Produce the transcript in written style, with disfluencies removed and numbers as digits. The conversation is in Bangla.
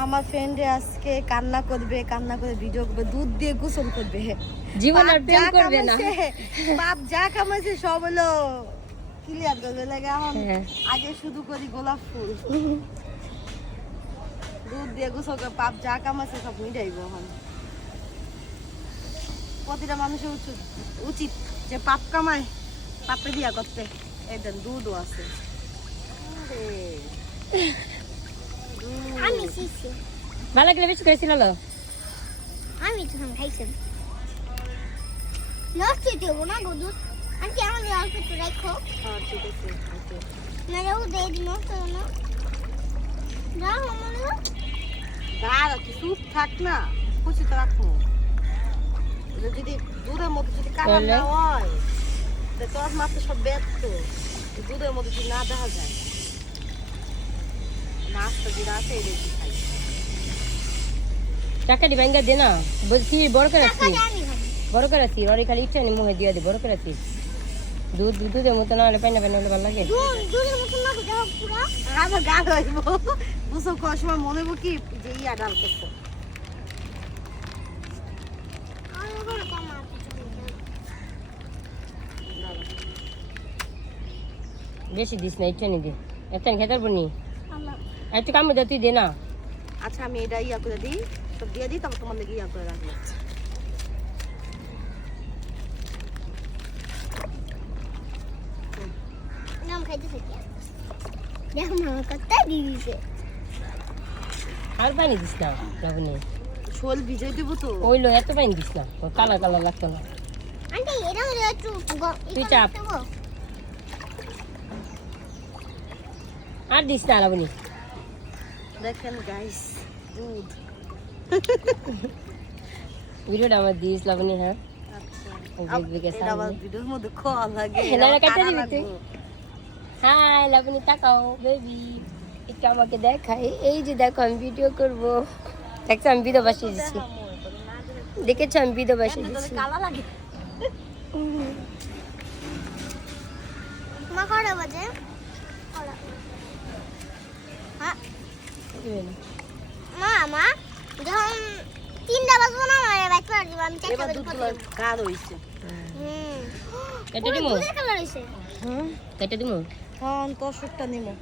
আমার ফ্রেন্ডে আজকে কান্না করবে, কান্না করে ভিডিও করবে, দুধ দিয়ে গোসল করবে। জীবন আর প্রেম করবে না। বাপ যা কামাইছে সব হলো ক্লিয়ার করবে লাগে। এখন হ্যাঁ। আগে শুধু করি গোলাপ ফুল, দুধ দিয়ে গোসল করে পাপ যা কামাইছে সব মিটাইব। এখন প্রতিটা মানুষের উচিত যে পাপ কামায় পাপে দিয়া করতে। এই দেন দুধও আছে। আমি শিখছি, ভালো করে বেশি করেছিল লো। আমি তখন খাইছি। নষ্ট দেবো না গো দুধ। আন্টি আমাদের অল্প একটু রাখো। হ্যাঁ ঠিক আছে, ওকে। নাহলে ও দিয়ে দিন নষ্ট হবে না। যাও আমার দাঁড়া, তুই চুপ থাক না, খুশি তো রাখবো। যদি দুধের মধ্যে যদি কালার না হয়, তো তোর মাত্র সব ব্যর্থ। দুধের মধ্যে যদি না দেখা যায়, নাচটা যেটা আছে এই রেখে খাই। টাকাটি ব্যাংকে দে না, বলছি বড় করে টাকা আছি, জানি হবে। বড় করে আছি, ওর খালি ইচ্ছা নেই মুখে দিয়ে দে, বড় করে আছি। দুধ দুধের মতো না হলে পাই না হলে ভালো লাগে। দুধের মতো না যাও পুরো। আমার গা হইব বুঝো, কয় সময় মনে হইব কি যে ইয়া ডাল করছো। আমি ওখানে কম আছে। বেশি দিস না, ইচ্ছা নি দে, একটা খেতে পারবো নি। আল্লাহ একটু কাম দে, তুই দে না। আচ্ছা আমি এটা ইয়া করে দিই, সব দিয়ে দিই, তারপর তোমার লেগে ইয়া করে রাখবো। নাম খাইতে থাকি। দেখো মামা কত দিয়েছে। আর পানি দিস না লাবণী, শোল ভিজাই দিব তো। ওইলো এত পানি দিস না, কালার কালার লাগতো না। আন্টি এটা হলো একটু তুই চাপ। আর দিস না লাবণী। দেখেন গাইস, দুধ। ভিডিওটা আমার দিস লাবণী। হ্যাঁ আচ্ছা এটা আবার ভিডিওর মধ্যে খাওয়া লাগে। না, না, কেটে দিবি তুই। হাই লাবণী, তাকাও বেবি, একটু আমাকে দেখাই। এই যে দেখো আমি ভিডিও করবো, দেখছো আমি ভিডিও বসিয়ে দিচ্ছি, দেখেছো আমি ভিডিও বসিয়ে দিচ্ছি। কালা লাগে। মা কটা বাজে? হ্যাঁ মা যখন 3টা বাজবো না আমার বাইক করে দিব। আমি 4টা এবার বাজে দুধ কত গুলো গাঢ় হইছে। কেটে দিমু, দুধের কালার হইছে। কেটে দিমু। হ্যাঁ তোর সুটটা নিমো।